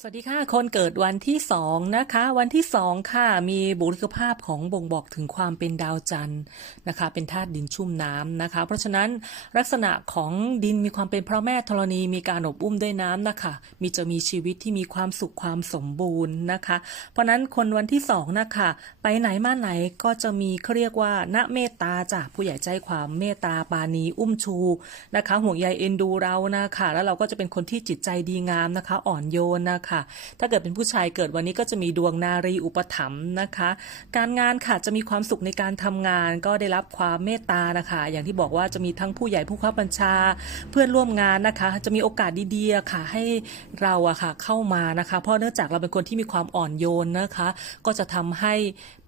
สวัสดีค่ะ คนเกิดวันที่สองนะคะ วันที่สองค่ะ มีบุคลิกภาพของบ่งบอกถึงความเป็นดาวจันทร์นะคะ เป็นธาตุดินชุ่มน้ำนะคะ เพราะฉะนั้นลักษณะของดินมีความเป็นพระแม่ธรณีมีการอบอุ้มด้วยน้ำนะคะ มีจะมีชีวิตที่มีความสุขความสมบูรณ์นะคะ เพราะฉะนั้นคนวันที่สองนะคะ ไปไหนมาไหนก็จะมีเขาเรียกว่าณเมตตาจากผู้ใหญ่ใจความเมตตาปาณีอุ้มชูนะคะ ห่วงใยเอ็นดูเรานะคะ แล้วเราก็จะเป็นคนที่จิตใจดีงามนะคะ อ่อนโยนนะคะถ้าเกิดเป็นผู้ชายเกิดวันนี้ก็จะมีดวงนารีอุปถัมภ์นะคะ การงานค่ะจะมีความสุขในการทำงาน ก็ได้รับความเมตตานะคะ อย่างที่บอกว่าจะมีทั้งผู้ใหญ่ผู้ข้าบัญชา เพื่อนร่วมงานนะคะ จะมีโอกาสดีๆค่ะ ให้เราอะค่ะเข้ามานะคะ เพราะเนื่องจากเราเป็นคนที่มีความอ่อนโยนนะคะ ก็จะทำให้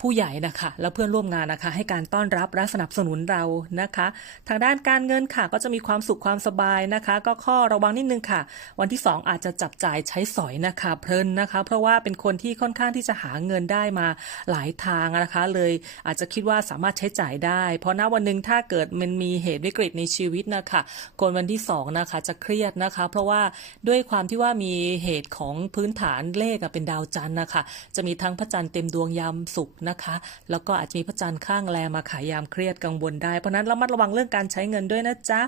ผู้ใหญ่นะคะ และเพื่อนร่วมงานนะคะ ให้การต้อนรับและสนับสนุนเรานะคะ ทางด้านการเงินค่ะ ก็จะมีความสุขความสบายนะคะ ก็ข้อระวังนิดนึงค่ะ วันที่ 2 อาจจะจับจ่ายใช้สอยนะคะเพลินนะคะ เพราะว่าเป็นคนที่ค่อนข้างที่จะหาเงินได้มาหลายทางนะคะ เลยอาจจะคิดว่าสามารถใช้จ่ายได้ เพราะณวันหนึ่งถ้าเกิดมันมีเหตุวิกฤตในชีวิตนะคะคนวันที่2นะคะจะเครียดนะคะ เพราะว่าด้วยความที่ว่ามีเหตุของพื้นฐานเลขเป็นดาวจันทร์นะคะจะมีทั้งพระจันทร์เต็มดวงยามสุขนะคะ แล้วก็อาจจะมีพระจันทร์ข้างแรมมาขายยามเครียดกังวลได้เพราะนั้นระมัดระวังเรื่องการใช้เงินด้วยนะจ๊ะ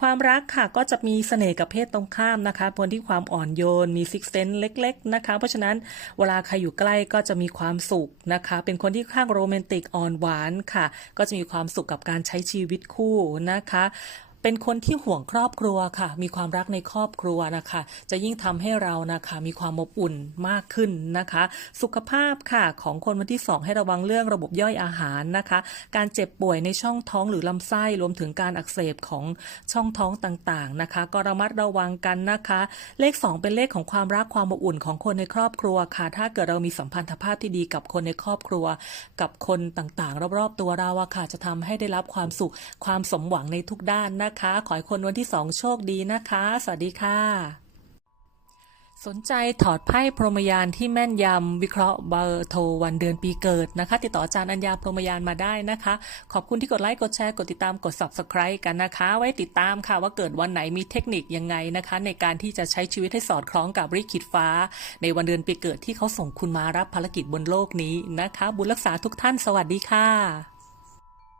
ความรักค่ะก็จะมีเสน่ห์กับเพศตรงข้ามนะคะคนที่ความอ่อนโยนมีซิกเซนเล็ก ๆนะคะ เพราะฉะนั้นเวลาใครอยู่ใกล้ก็จะมีความสุขนะคะ เป็นคนที่ข้างโรแมนติกอ่อนหวานค่ะ ก็จะมีความสุขกับการใช้ชีวิตคู่นะคะ เป็นคนที่ห่วงครอบครัวค่ะ มีความรักในครอบครัวนะคะ จะยิ่งทำให้เรานะคะมีความอบอุ่นมากขึ้นนะคะ สุขภาพค่ะของคนวันที่ 2 ให้ระวังเรื่องระบบย่อยอาหารนะคะ การเจ็บป่วยในช่องท้องหรือลำไส้รวมถึงการอักเสบของช่องท้องต่างๆนะคะ ก็ระมัดระวังกันนะคะ เลข 2 เป็นเลขของความรักความอบอุ่นของคนในครอบครัวค่ะ ถ้าเกิดเรามีสัมพันธภาพที่ดีกับคนในครอบครัว กับคนต่างๆ รอบๆตัวเราอะค่ะ จะทำให้ได้รับความสุขความสมหวังในทุกด้านนะคะคะ ขอให้คนวันที่2โชคดีนะคะ สวัสดีค่ะ สนใจถอดไพ่พรหมยานที่แม่นยำวิเคราะห์เบอร์โทรวันเดือนปีเกิดนะคะ ติดต่ออาจารย์อัญญาพรหมยานมาได้นะคะ ขอบคุณที่กดไลค์กดแชร์กดติดตามกด subscribe กันนะคะ ไว้ติดตามค่ะว่าเกิดวันไหนมีเทคนิคยังไงนะคะ ในการที่จะใช้ชีวิตให้สอดคล้องกับริขิตฟ้า ในวันเดือนปีเกิดที่เขาส่งคุณมารับภารกิจบนโลกนี้นะคะ บุญรักษาทุกท่านสวัสดีค่ะ